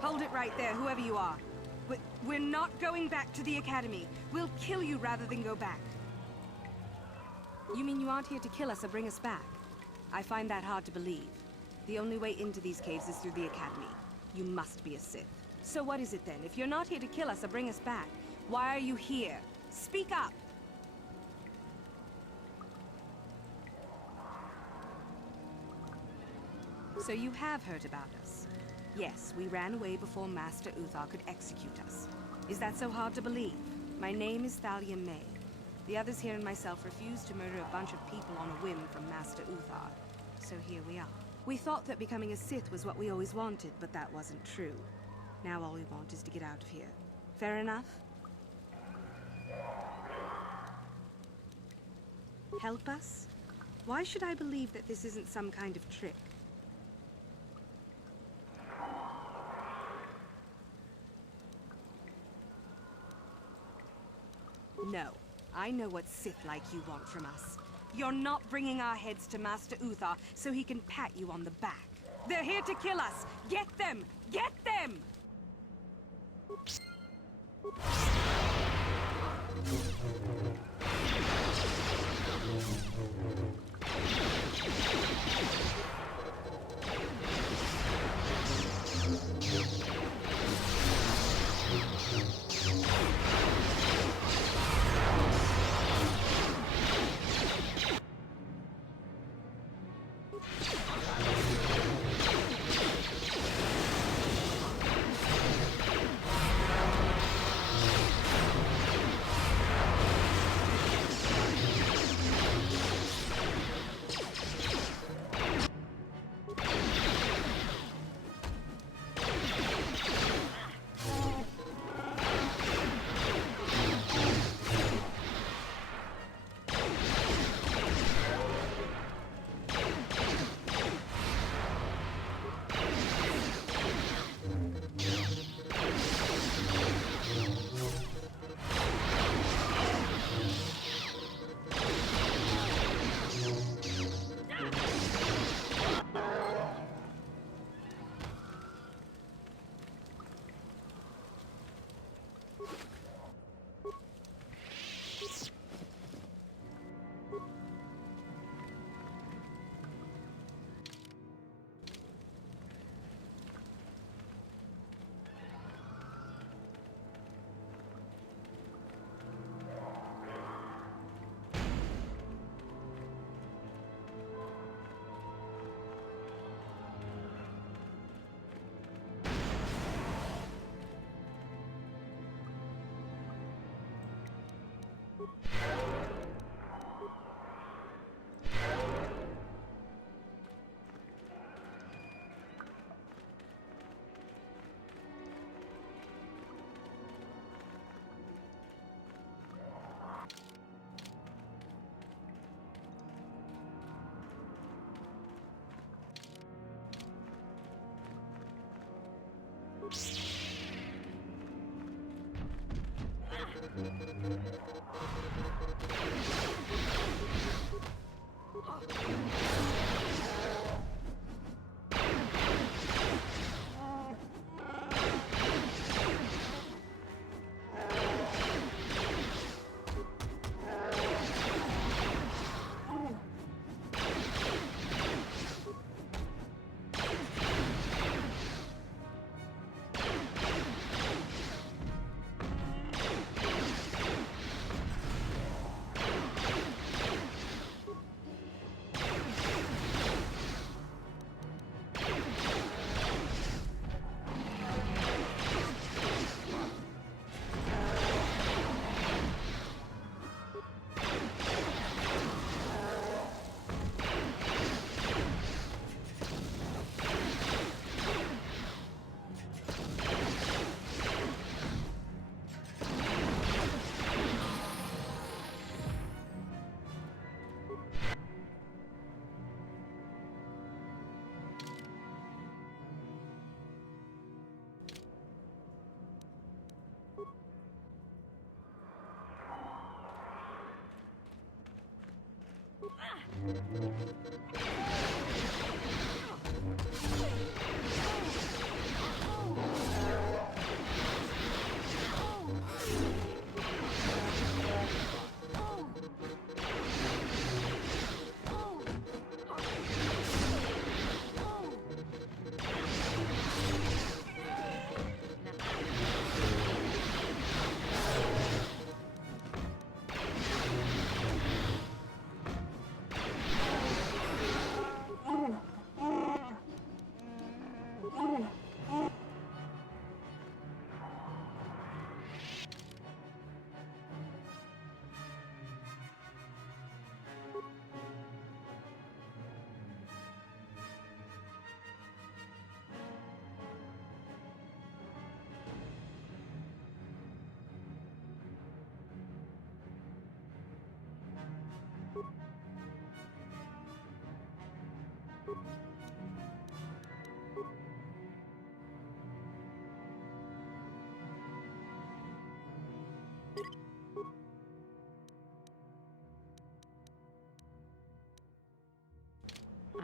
Hold it right there, whoever you are. We're not going back to the Academy. We'll kill you rather than go back. You mean you aren't here to kill us or bring us back? I find that hard to believe. The only way into these caves is through the Academy. You must be a Sith. So what is it then? If you're not here to kill us or bring us back, why are you here? Speak up! So you have heard about us. Yes, we ran away before Master Uthar could execute us. Is that so hard to believe? My name is Thalia May. The others here and myself refused to murder a bunch of people on a whim from Master Uthar. So here we are. We thought that becoming a Sith was what we always wanted, but that wasn't true. Now all we want is to get out of here. Fair enough? Help us? Why should I believe that this isn't some kind of trick? No. I know what Sith-like you want from us. You're not bringing our heads to Master Uthar so he can pat you on the back. They're here to kill us! Get them! Get them!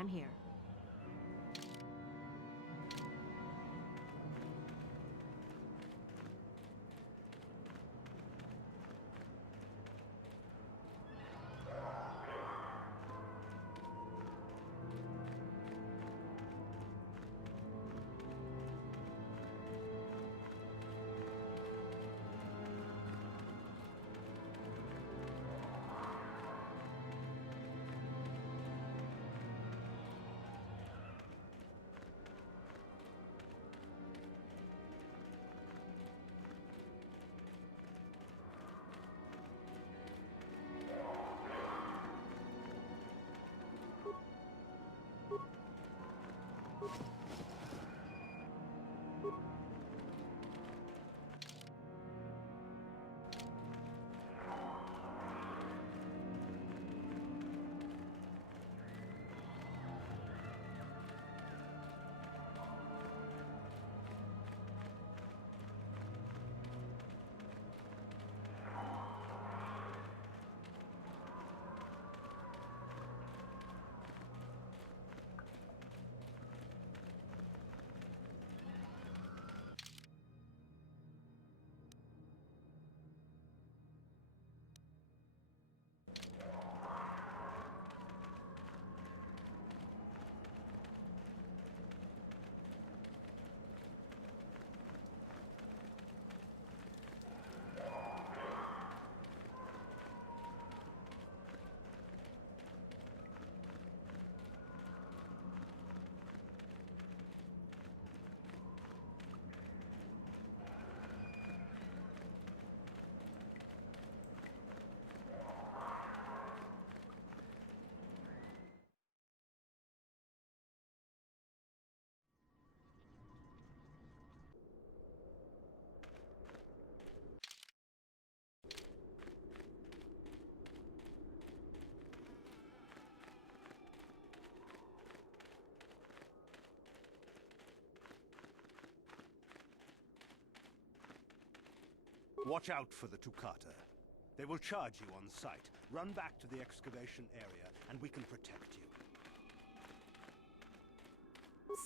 I'm here. Watch out for the Tukata. They will charge you on sight. Run back to the excavation area, and we can protect you.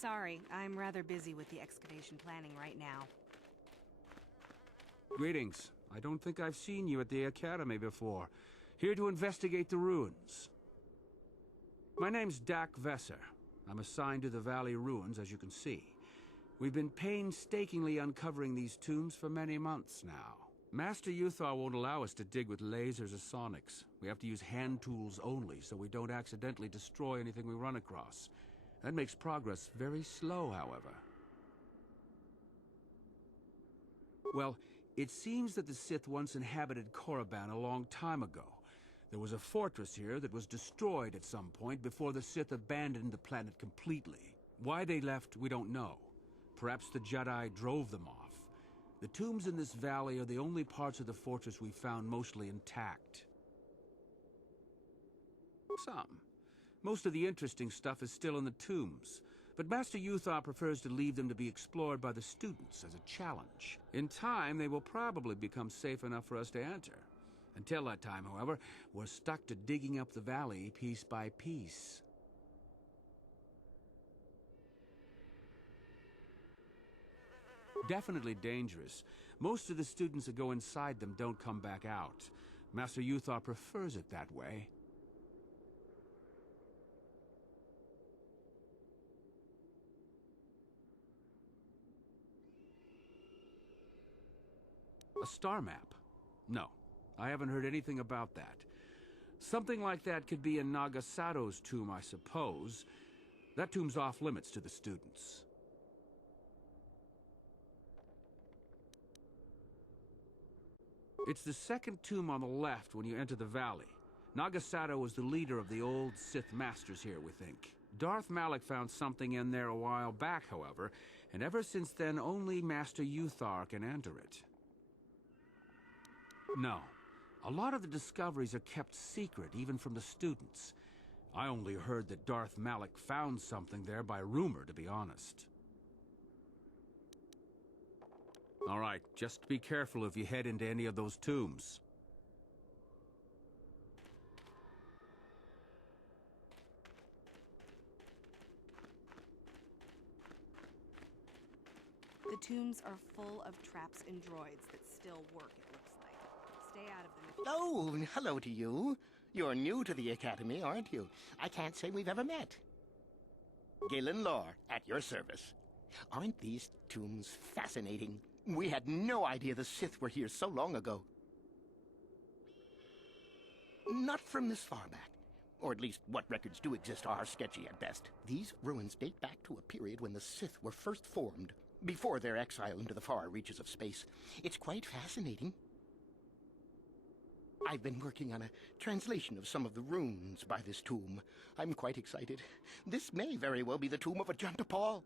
Sorry, I'm rather busy with the excavation planning right now. Greetings. I don't think I've seen you at the Academy before. Here to investigate the ruins. My name's Dak Vesser. I'm assigned to the Valley Ruins, as you can see. We've been painstakingly uncovering these tombs for many months now. Master Uthar won't allow us to dig with lasers or sonics. We have to use hand tools only, so we don't accidentally destroy anything we run across. That makes progress very slow, however. Well, it seems that the Sith once inhabited Korriban a long time ago. There was a fortress here that was destroyed at some point before the Sith abandoned the planet completely. Why they left, we don't know. Perhaps the Jedi drove them off. The tombs in this valley are the only parts of the fortress we found mostly intact. Some. Most of the interesting stuff is still in the tombs, but Master Uthar prefers to leave them to be explored by the students as a challenge. In time, they will probably become safe enough for us to enter. Until that time, however, we're stuck to digging up the valley piece by piece. Definitely dangerous. Most of the students that go inside them don't come back out. Master Uthar prefers it that way. A star map? No, I haven't heard anything about that. Something like that could be in Nagasato's tomb, I suppose. That tomb's off limits to the students. It's the second tomb on the left when you enter the valley. Nagasato was the leader of the old Sith Masters here, we think. Darth Malak found something in there a while back, however, and ever since then only Master Uthar can enter it. No. A lot of the discoveries are kept secret, even from the students. I only heard that Darth Malak found something there by rumor, to be honest. All right, just be careful if you head into any of those tombs. The tombs are full of traps and droids that still work, it looks like. Stay out of them if you... Oh, hello to you. You're new to the Academy, aren't you? I can't say we've ever met. Galen Lore, at your service. Aren't these tombs fascinating? We had no idea the Sith were here so long ago. Not from this far back. Or at least what records do exist are sketchy at best. These ruins date back to a period when the Sith were first formed, before their exile into the far reaches of space. It's quite fascinating. I've been working on a translation of some of the runes by this tomb. I'm quite excited. This may very well be the tomb of Ajunta Pall.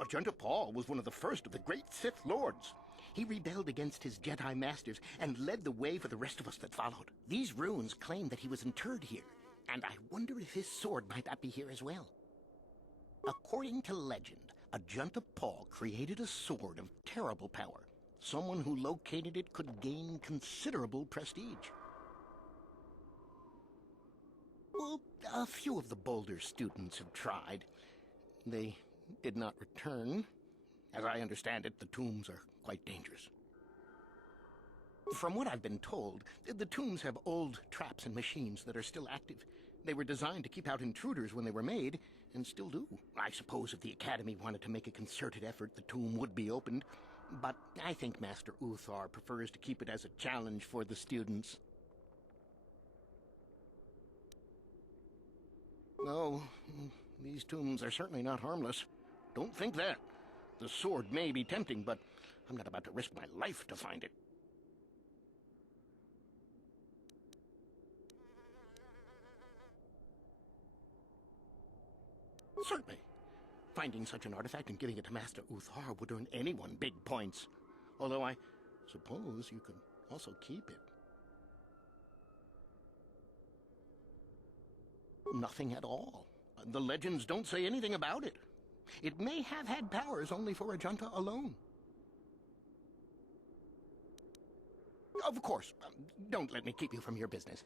Ajunta Pall was one of the first of the great Sith Lords. He rebelled against his Jedi masters and led the way for the rest of us that followed. These runes claim that he was interred here, and I wonder if his sword might not be here as well. According to legend, Ajunta Pall created a sword of terrible power. Someone who located it could gain considerable prestige. Well, a few of the bolder students have tried. They did not return. As I understand it, the tombs are quite dangerous. From what I've been told, the tombs have old traps and machines that are still active. They were designed to keep out intruders when they were made, and still do. I suppose if the Academy wanted to make a concerted effort, the tomb would be opened. But I think Master Uthar prefers to keep it as a challenge for the students. No, these tombs are certainly not harmless. Don't think that. The sword may be tempting, but I'm not about to risk my life to find it. Certainly. Finding such an artifact and giving it to Master Uthar would earn anyone big points. Although I suppose you could also keep it. Nothing at all. The legends don't say anything about it. It may have had powers only for Ajunta alone. Of course, don't let me keep you from your business.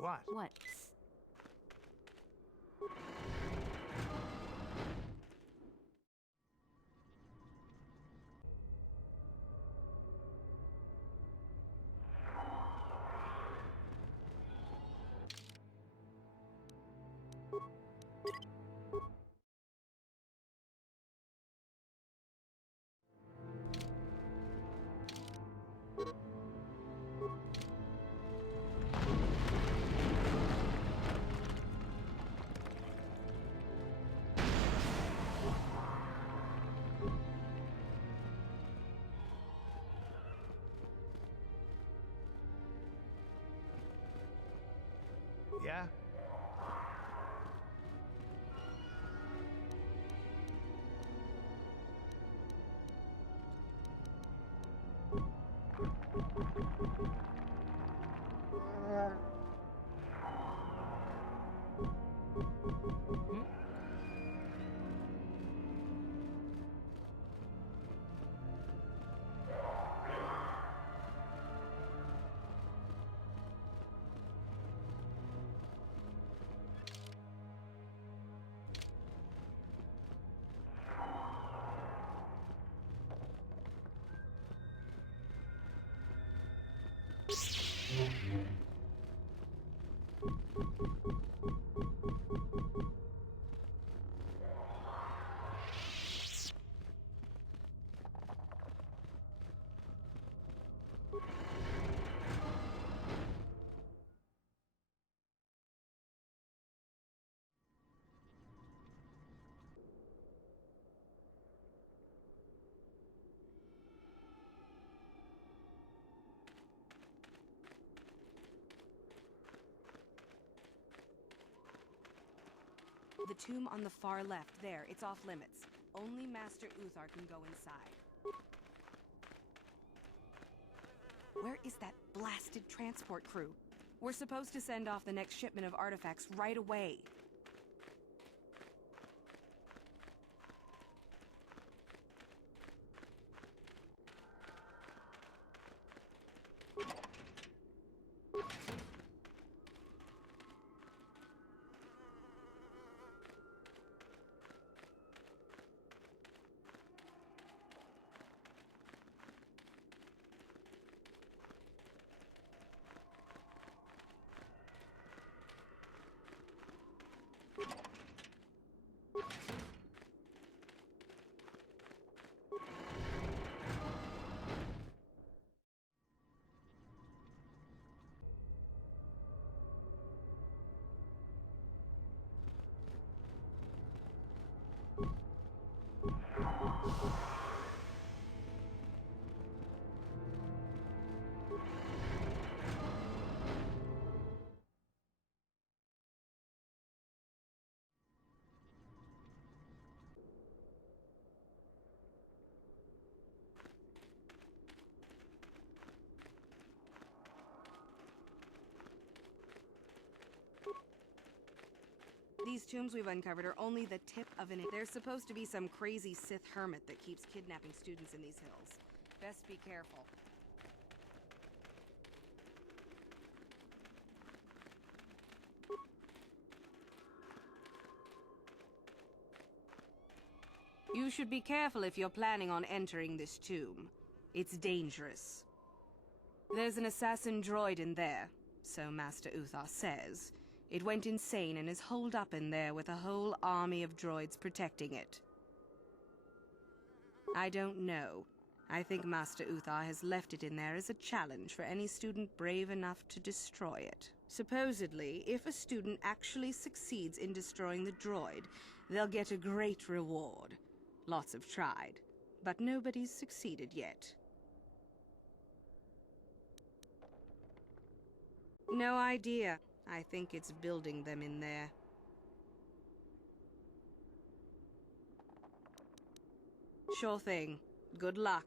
What? Yeah? The tomb on the far left, there, it's off limits. Only Master Uthar can go inside. Where is that blasted transport crew? We're supposed to send off the next shipment of artifacts right away. These tombs we've uncovered are only the tip of an... There's supposed to be some crazy Sith hermit that keeps kidnapping students in these hills. Best be careful. You should be careful if you're planning on entering this tomb. It's dangerous. There's an assassin droid in there, so Master Uthar says. It went insane and is holed up in there with a whole army of droids protecting it. I don't know. I think Master Uthar has left it in there as a challenge for any student brave enough to destroy it. Supposedly, if a student actually succeeds in destroying the droid, they'll get a great reward. Lots have tried, but nobody's succeeded yet. No idea. I think it's building them in there. Sure thing. Good luck.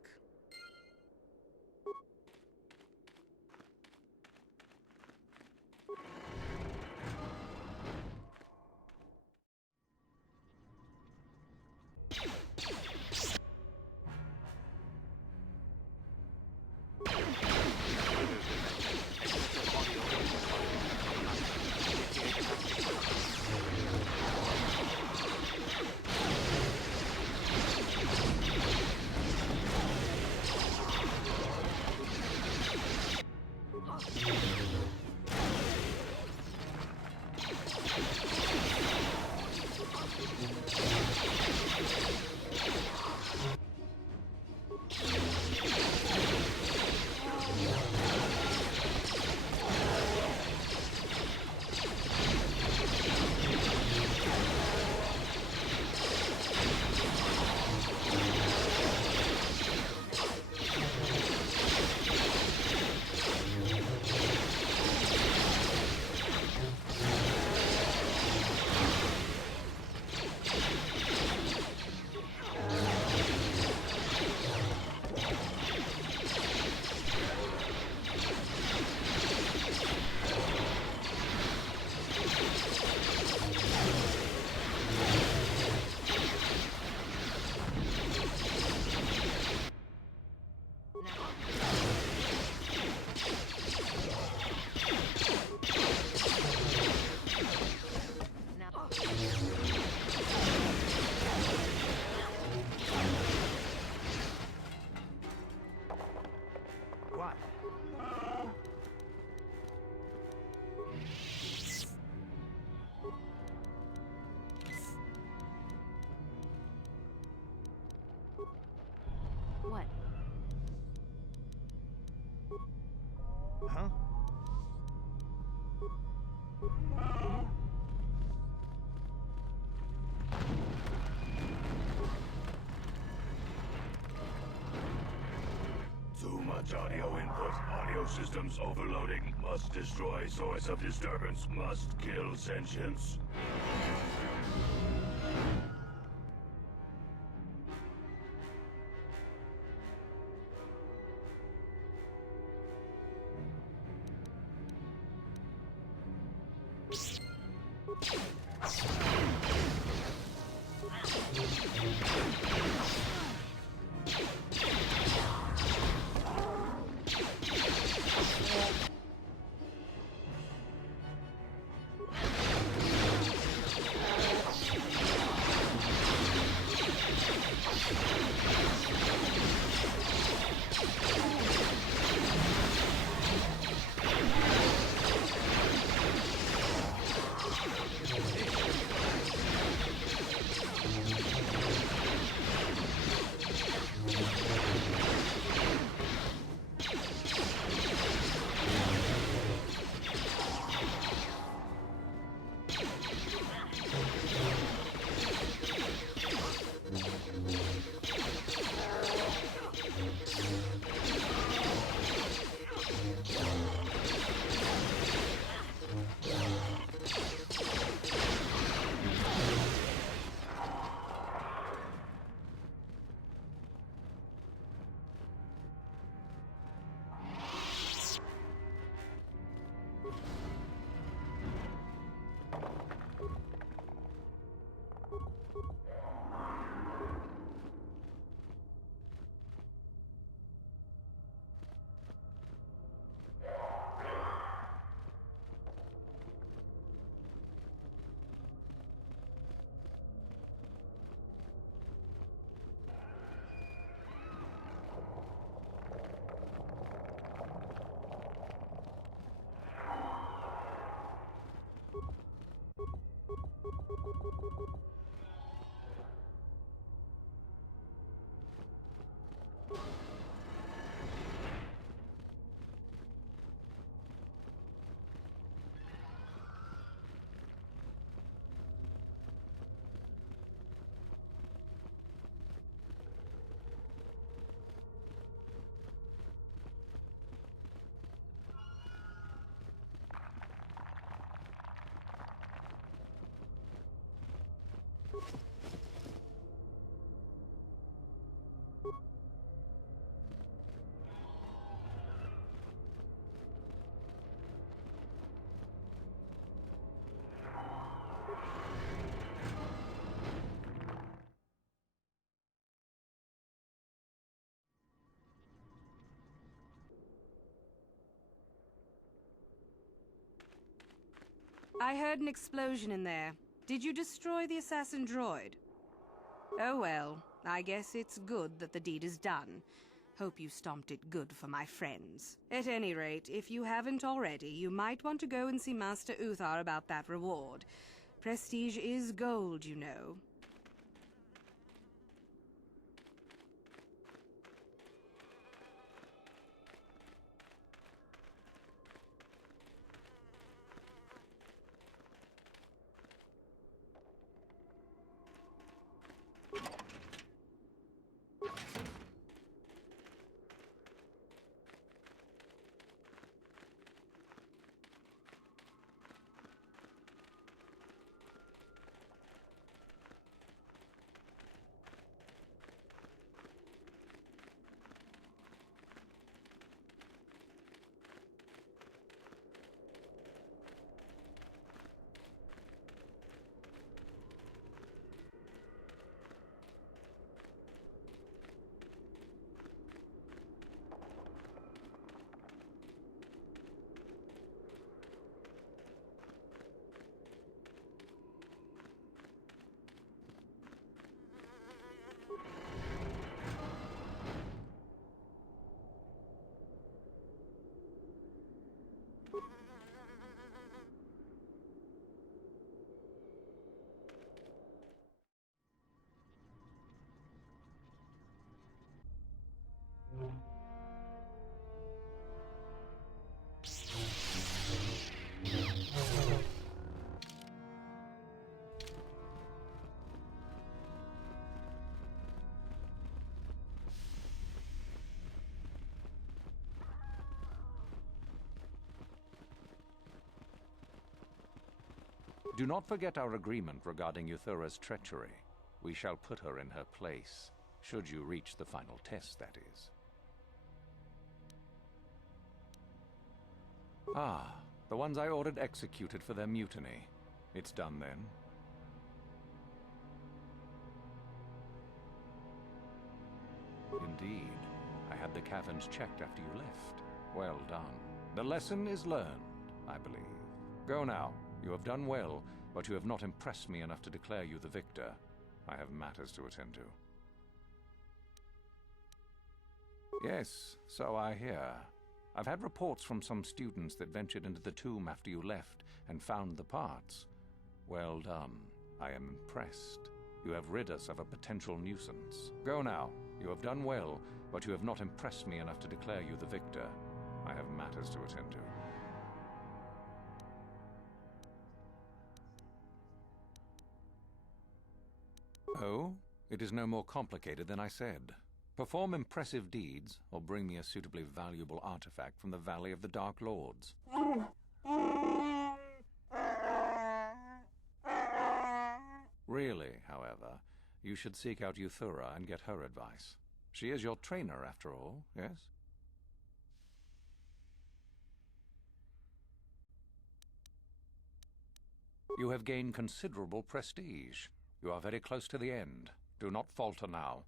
What? Huh? Too much audio input. Audio systems overloading. Must destroy source of disturbance. Must kill sentience. I heard an explosion in there. Did you destroy the assassin droid? Oh well, I guess it's good that the deed is done. Hope you stomped it good for my friends. At any rate, if you haven't already, you might want to go and see Master Uthar about that reward. Prestige is gold, you know. Do not forget our agreement regarding Euthura's treachery. We shall put her in her place, should you reach the final test, that is. Ah, the ones I ordered executed for their mutiny. It's done then. Indeed. I had the caverns checked after you left. Well done. The lesson is learned, I believe. Go now. You have done well, but you have not impressed me enough to declare you the victor. I have matters to attend to. Yes, so I hear. I've had reports from some students that ventured into the tomb after you left and found the parts. Well done. I am impressed. You have rid us of a potential nuisance. Go now. You have done well, but you have not impressed me enough to declare you the victor. I have matters to attend to. Oh, it is no more complicated than I said. Perform impressive deeds, or bring me a suitably valuable artifact from the Valley of the Dark Lords. Really, however, you should seek out Euthura and get her advice. She is your trainer, after all, yes? You have gained considerable prestige. You are very close to the end. Do not falter now.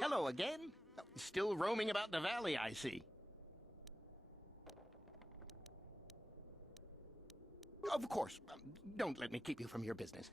Hello again. Still roaming about the valley, I see. Of course. Don't let me keep you from your business.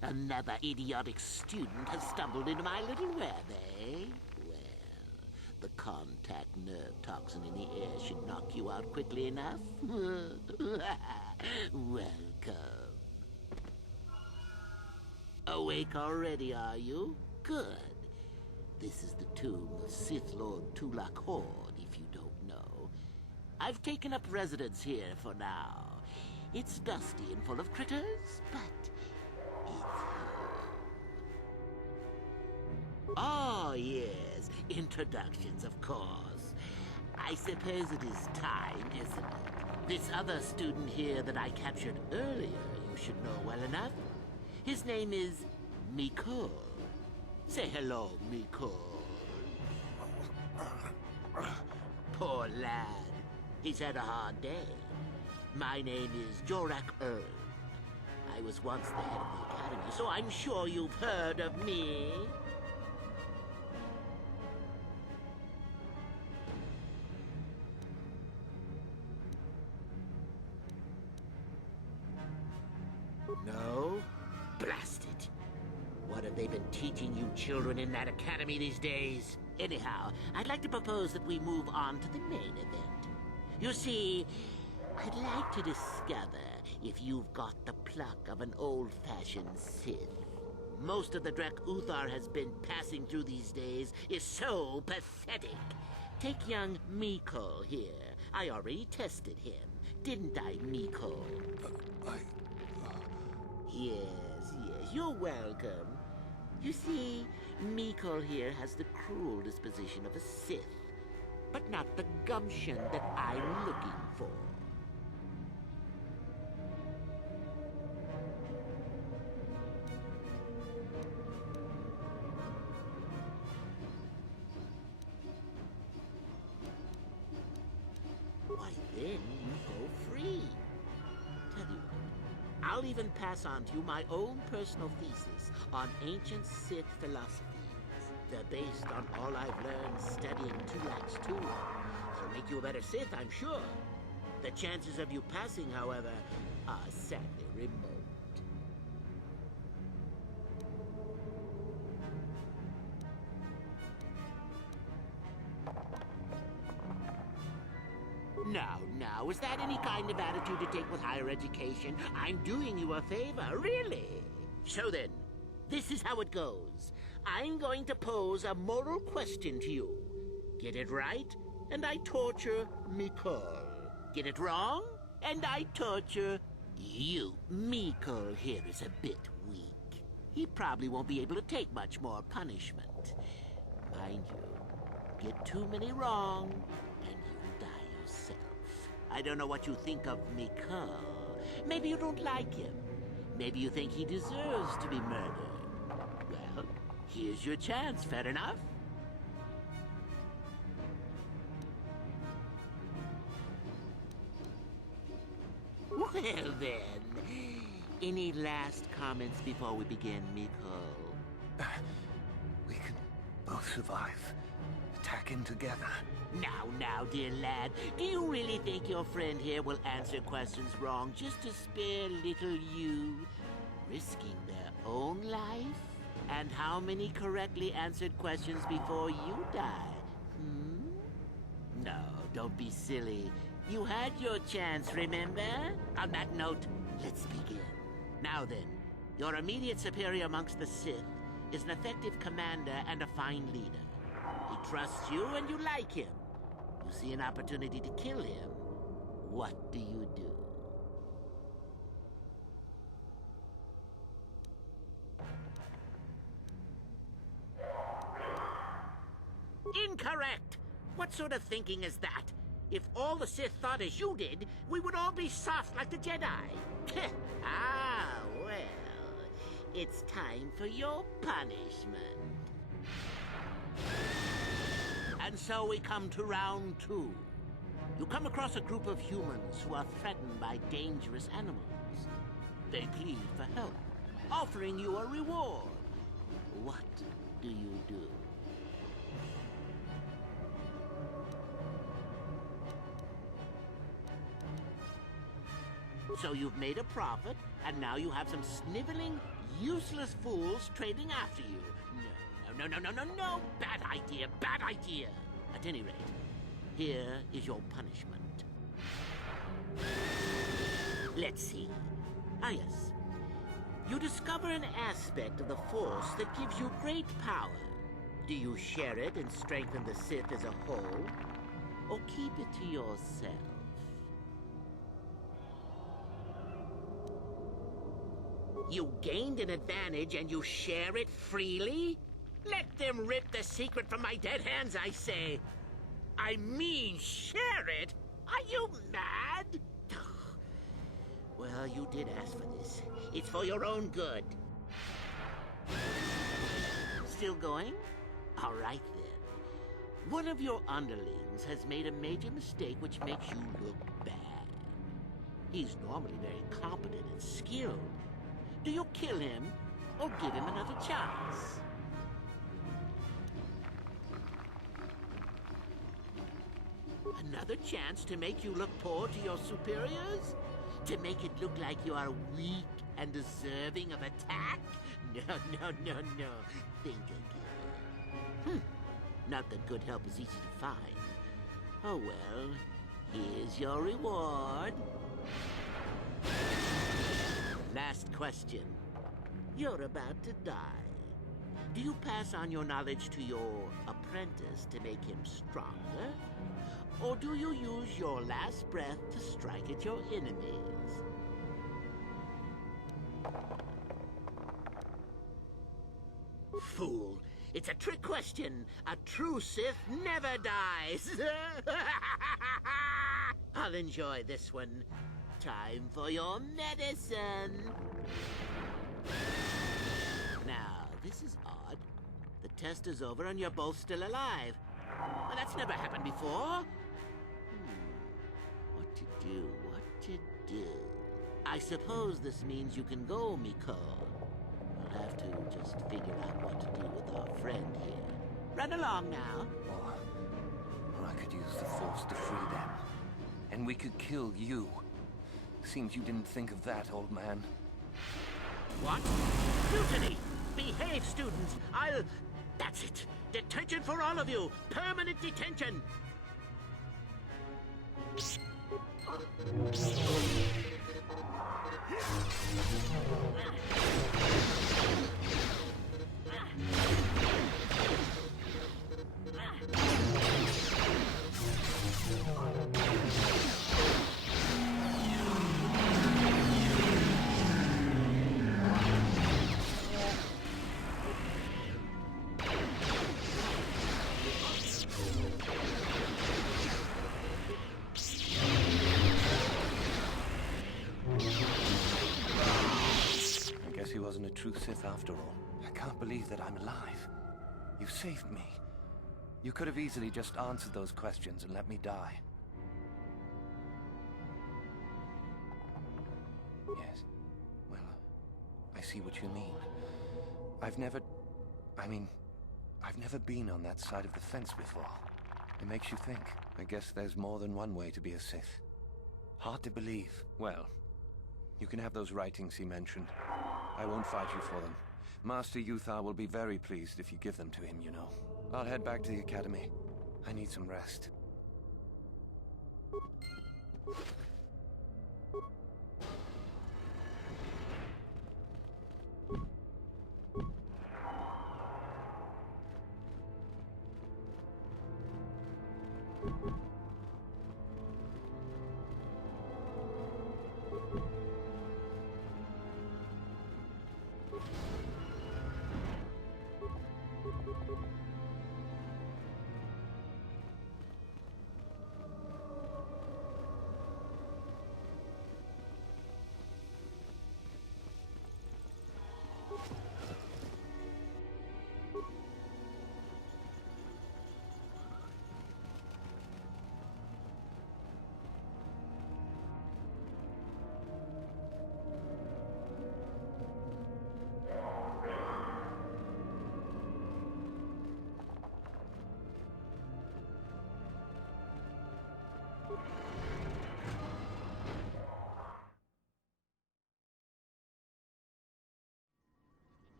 Another idiotic student has stumbled into my little web, eh? Well, the contact nerve toxin in the air should knock you out quickly enough. Welcome. Awake already, are you? Good. This is the tomb of Sith Lord Tulak Horde, if you don't know. I've taken up residence here for now. It's dusty and full of critters, but it's home. Oh, yes. Introductions, of course. I suppose it is time, isn't it? This other student here that I captured earlier, you should know well enough. His name is Mikol. Say hello, Mikol. Poor lad. He's had a hard day. My name is Jorak Erd. I was once the head of the academy, so I'm sure you've heard of me. No? Blast it. What have they been teaching you children in that academy these days? Anyhow, I'd like to propose that we move on to the main event. You see, I'd like to discover if you've got the pluck of an old-fashioned Sith. Most of the Drek Uthar has been passing through these days is so pathetic. Take young Mikol here. I already tested him. Didn't I, Mikol? Yes, you're welcome. You see, Mikol here has the cruel disposition of a Sith, but not the gumption that I'm looking for. Why, then you go free. Tell you what, I'll even pass on to you my own personal thesis on ancient Sith philosophies. They're based on all I've learned studying Tulak's tomb. They'll make you a better Sith, I'm sure. The chances of you passing, however, are sadly remote. Now, is that any kind of attitude to take with higher education? I'm doing you a favor, really. So then, this is how it goes. I'm going to pose a moral question to you. Get it right, and I torture Mikol. Get it wrong, and I torture you. Mikol here is a bit weak. He probably won't be able to take much more punishment. Mind you, get too many wrong, and you die yourself. I don't know what you think of Mikol. Maybe you don't like him. Maybe you think he deserves to be murdered. Well, here's your chance, fair enough? Well then, any last comments before we begin, Mikol? We can both survive. Attacking together. Now, dear lad, do you really think your friend here will answer questions wrong just to spare little you, risking their own life? And how many correctly answered questions before you die? No, don't be silly. You had your chance, remember? On that note, let's begin. Now then, your immediate superior amongst the Sith is an effective commander and a fine leader. He trusts you and you like him. You see an opportunity to kill him. What do you do? Incorrect! What sort of thinking is that? If all the Sith thought as you did, we would all be soft like the Jedi. Well, it's time for your punishment. And so we come to round 2. You come across a group of humans who are threatened by dangerous animals. They plead for help, offering you a reward. What do you do? So you've made a profit, and now you have some sniveling, useless fools trading after you. No. Bad idea. At any rate, here is your punishment. Let's see. Ah, yes. You discover an aspect of the Force that gives you great power. Do you share it and strengthen the Sith as a whole, or keep it to yourself? You gained an advantage and you share it freely? Let them rip the secret from my dead hands, I say. I mean, share it? Are you mad? Well, you did ask for this. It's for your own good. Still going? All right, then. One of your underlings has made a major mistake which makes you look bad. He's normally very competent and skilled. Do you kill him, or give him another chance? Another chance to make you look poor to your superiors? To make it look like you are weak and deserving of attack? No. Think again. Not that good help is easy to find. Oh well, here's your reward. Last question. You're about to die. Do you pass on your knowledge to your apprentice to make him stronger? Or do you use your last breath to strike at your enemies? Fool. It's a trick question. A true Sith never dies. I'll enjoy this one. Time for your medicine. Now, this is odd. The test is over and you're both still alive. Well, that's never happened before. What to do? I suppose this means you can go, Mikol. We'll have to just figure out what to do with our friend here. Run along now. Or I could use the Force to free them. And we could kill you. Seems you didn't think of that, old man. What? Mutiny! Behave, students! That's it! Detention for all of you! Permanent detention! true Sith after all. I can't believe that I'm alive. You saved me. You could have easily just answered those questions and let me die. Yes. Well, I see what you mean. I've never been on that side of the fence before. It makes you think. I guess there's more than one way to be a Sith. Hard to believe. Well, you can have those writings he mentioned. I won't fight you for them. Master Yuthar will be very pleased if you give them to him, you know. I'll head back to the academy. I need some rest.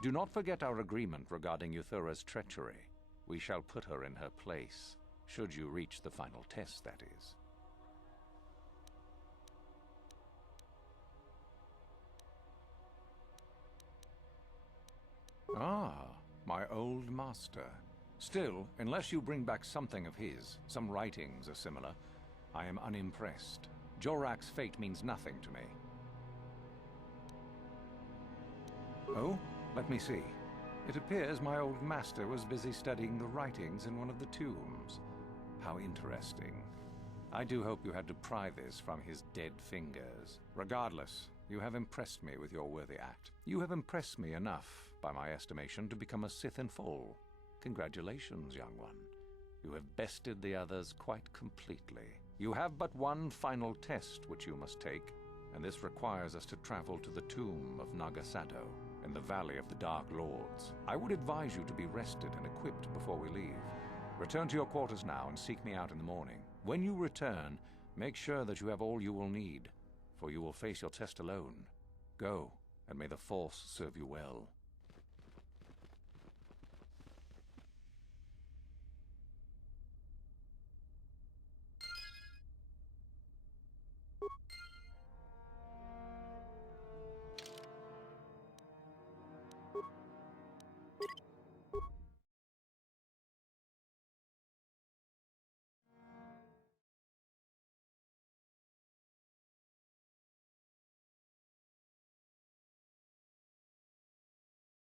Do not forget our agreement regarding Euthura's treachery. We shall put her in her place, should you reach the final test, that is. Ah, my old master. Still, unless you bring back something of his, some writings are similar, I am unimpressed. Jorak's fate means nothing to me. Oh? Let me see. It appears my old master was busy studying the writings in one of the tombs. How interesting. I do hope you had to pry this from his dead fingers. Regardless, you have impressed me with your worthy act. You have impressed me enough, by my estimation, to become a Sith in full. Congratulations, young one. You have bested the others quite completely. You have but one final test which you must take, and this requires us to travel to the tomb of Nagasato, in the Valley of the Dark Lords. I would advise you to be rested and equipped before we leave. Return to your quarters now and seek me out in the morning. When you return, Make sure that you have all you will need, for you will face your test alone. Go, and may the Force serve you well.